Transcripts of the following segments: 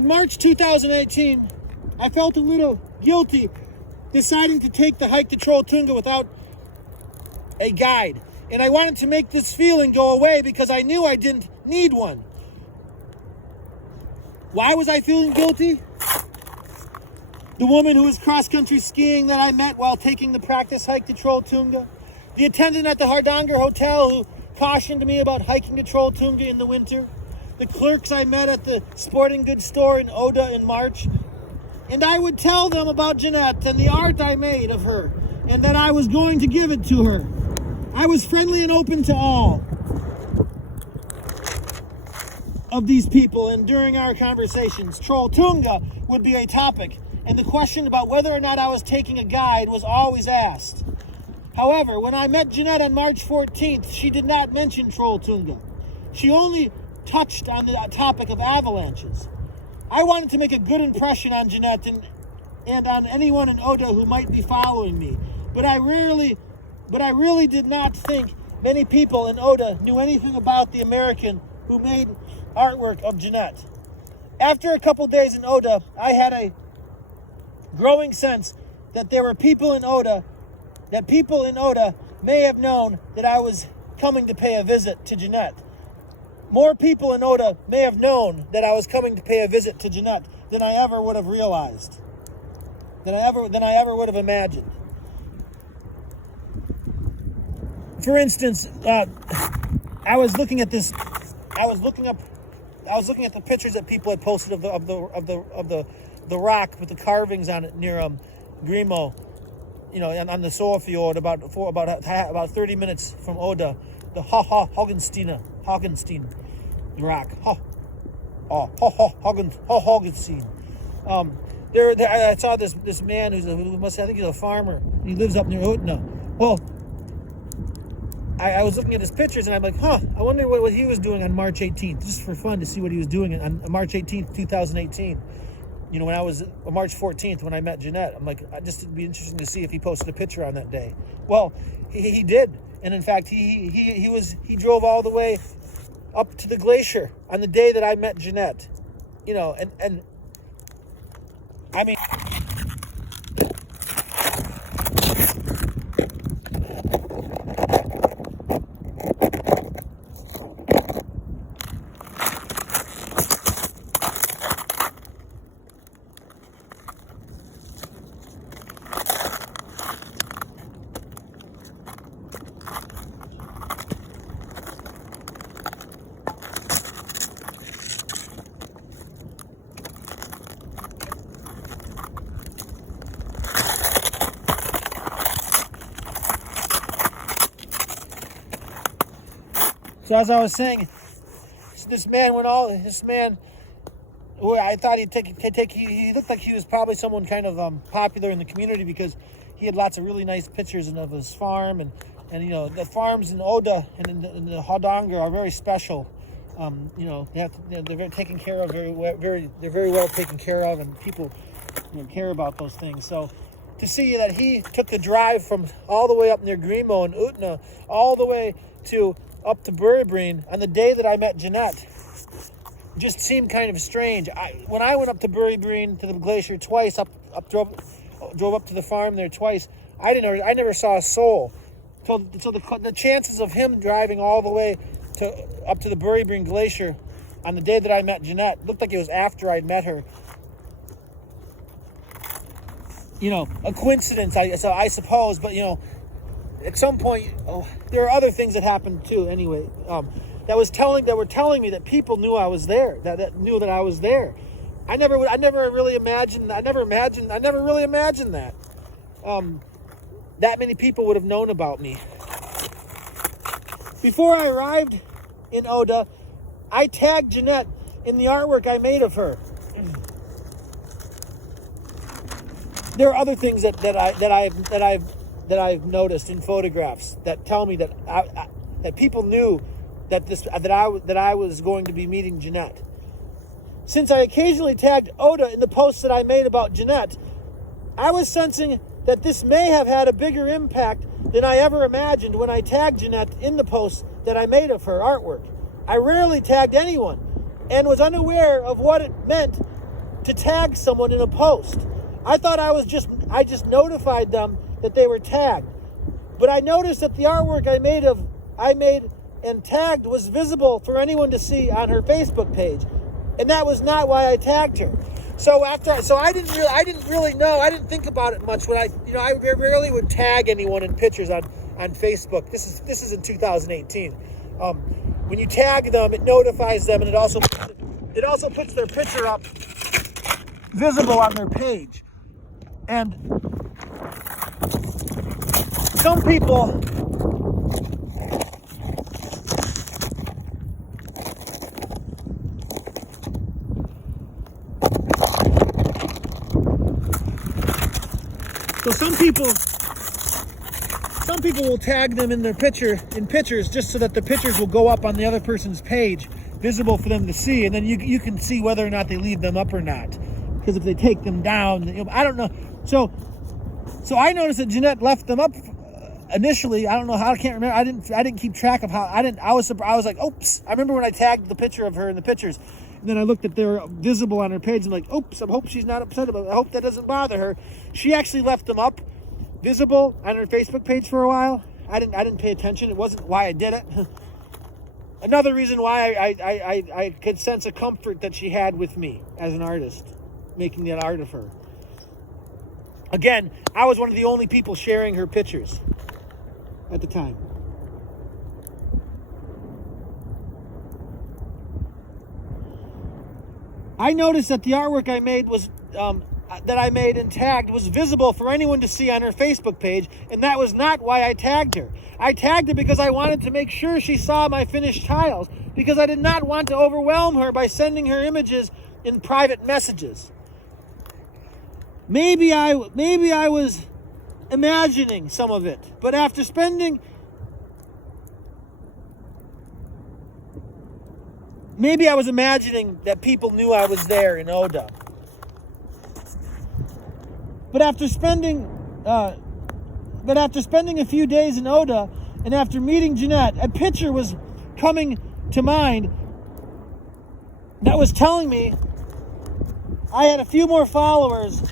In March 2018, I felt a little guilty deciding to take the hike to Trolltunga without a guide. And I wanted to make this feeling go away because I knew I didn't need one. Why was I feeling guilty? The woman who was cross-country skiing that I met while taking the practice hike to Trolltunga. The attendant at the Hardanger Hotel who cautioned me about hiking to Trolltunga in the winter. The clerks I met at the sporting goods store in Oda in March. And I would tell them about Jeanett and the art I made of her, and that I was going to give it to her. I was friendly and open to all of these people, and during our conversations, Trolltunga would be a topic, and the question about whether or not I was taking a guide was always asked. However, when I met Jeanett on March 14th, she did not mention Trolltunga. She only touched on the topic of avalanches. I wanted to make a good impression on Jeanett and on anyone in Oda who might be following me, but I really did not think many people in Oda knew anything about the American who made artwork of Jeanett. After a couple days in Oda, I had a growing sense that there were people in Oda may have known that I was coming to pay a visit to Jeanett. More people in Oda may have known that I was coming to pay a visit to Jeanett than I ever would have realized, than I ever would have imagined. For instance, I was looking at the pictures that people had posted of the rock with the carvings on it near Grimo, on the Soa fjord about 30 minutes from Oda, the Haugenstein rock. Haugenstein. I saw this man I think he's a farmer. He lives up near Utna. Well, I was looking at his pictures and I'm like, I wonder what he was doing on March 18th, just for fun to see what he was doing on March 18th, 2018. When I was March 14th when I met Jeanett, I'm like, it'd be interesting to see if he posted a picture on that day. Well, he did, and in fact, he drove all the way up to the glacier on the day that I met Jeanett. And I mean. So as I was saying, this man who I thought he looked like he was probably someone kind of popular in the community because he had lots of really nice pictures of his farm and the farms in Oda and in the Hardanger are very special. They're very taken care of, they're very well taken care of, and people care about those things. So to see that he took the drive from all the way up near Grimo and Utna all the way up to Burrybreen on the day that I met Jeanett just seemed kind of strange. When I went up to Burrybreen to the glacier twice, drove up to the farm there twice, I never saw a soul. So the chances of him driving all the way up to the Burrybreen glacier on the day that I met Jeanett looked like it was after I'd met her. A coincidence, I suppose, but at some point, there are other things that happened too. Anyway, that were telling me that people knew I was there. That knew that I was there. I never really imagined that. That many people would have known about me. Before I arrived in Oda, I tagged Jeanett in the artwork I made of her. There are other things that I've noticed in photographs that tell me that people knew that I was going to be meeting Jeanett. Since I occasionally tagged Oda in the posts that I made about Jeanett, I was sensing that this may have had a bigger impact than I ever imagined when I tagged Jeanett in the posts that I made of her artwork. I rarely tagged anyone and was unaware of what it meant to tag someone in a post. I thought I just notified them that they were tagged. But I noticed that the artwork I made and tagged was visible for anyone to see on her Facebook page. And that was not why I tagged her. So I didn't really know. I didn't think about it much when I rarely would tag anyone in pictures on Facebook. This is in 2018. When you tag them, it notifies them, and it also puts their picture up visible on their page. And some people some people will tag them in pictures just so that the pictures will go up on the other person's page, visible for them to see, and then you can see whether or not they leave them up or not. Because if they take them down, I don't know. So I noticed that Jeanett left them up initially. I don't know how. I can't remember. I didn't keep track of how. I was like, oops. I remember when I tagged the picture of her in the pictures, and then I looked at they're visible on her page. I'm like, oops. I hope she's not upset about it. I hope that doesn't bother her. She actually left them up visible on her Facebook page for a while. I didn't pay attention. It wasn't why I did it. Another reason why I could sense a comfort that she had with me as an artist, making that art of her. Again, I was one of the only people sharing her pictures at the time. I noticed that the artwork I made and tagged was visible for anyone to see on her Facebook page, and that was not why I tagged her. I tagged her because I wanted to make sure she saw my finished tiles, because I did not want to overwhelm her by sending her images in private messages. Maybe I was imagining some of it, but after spending maybe I was imagining that people knew I was there in Oda. But after spending a few days in Oda, and after meeting Jeanett, a picture was coming to mind that was telling me I had a few more followers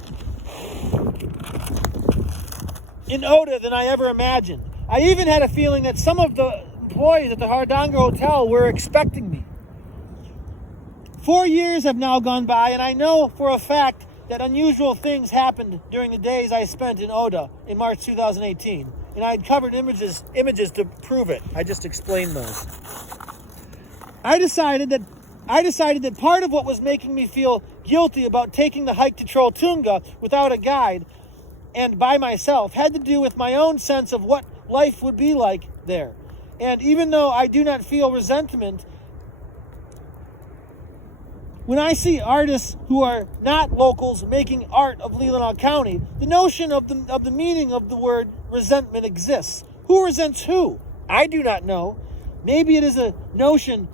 in Oda than I ever imagined. I even had a feeling that some of the employees at the Hardanger Hotel were expecting me. 4 years have now gone by, and I know for a fact that unusual things happened during the days I spent in Oda in March 2018. And I had covered images to prove it. I just explained those. I decided that part of what was making me feel guilty about taking the hike to Trolltunga without a guide and by myself had to do with my own sense of what life would be like there. And even though I do not feel resentment, when I see artists who are not locals making art of Leelanau County, the notion of the meaning of the word resentment exists. Who resents who? I do not know. Maybe it is a notion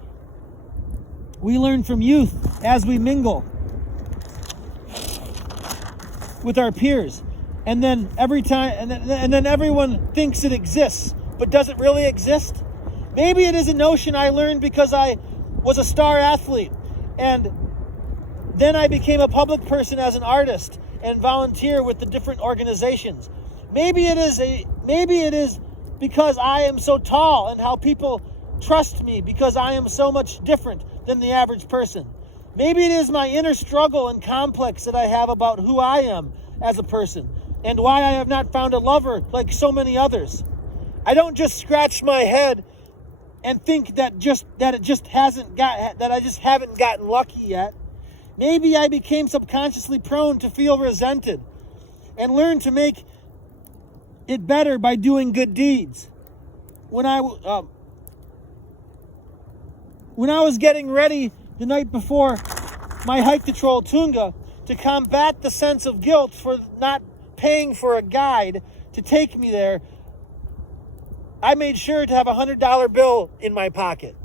we learn from youth as we mingle with our peers, and then then everyone thinks it exists, but does it really exist? Maybe it is a notion I learned because I was a star athlete, and then I became a public person as an artist and volunteer with the different organizations. Maybe it is because I am so tall and how people trust me because I am so much different than the average person. Maybe it is my inner struggle and complex that I have about who I am as a person and why I have not found a lover like so many others. I don't just scratch my head and think that I just haven't gotten lucky yet. Maybe I became subconsciously prone to feel resented and learned to make it better by doing good deeds. When I was getting ready the night before my hike to Trolltunga to combat the sense of guilt for not paying for a guide to take me there, I made sure to have a $100 bill in my pocket.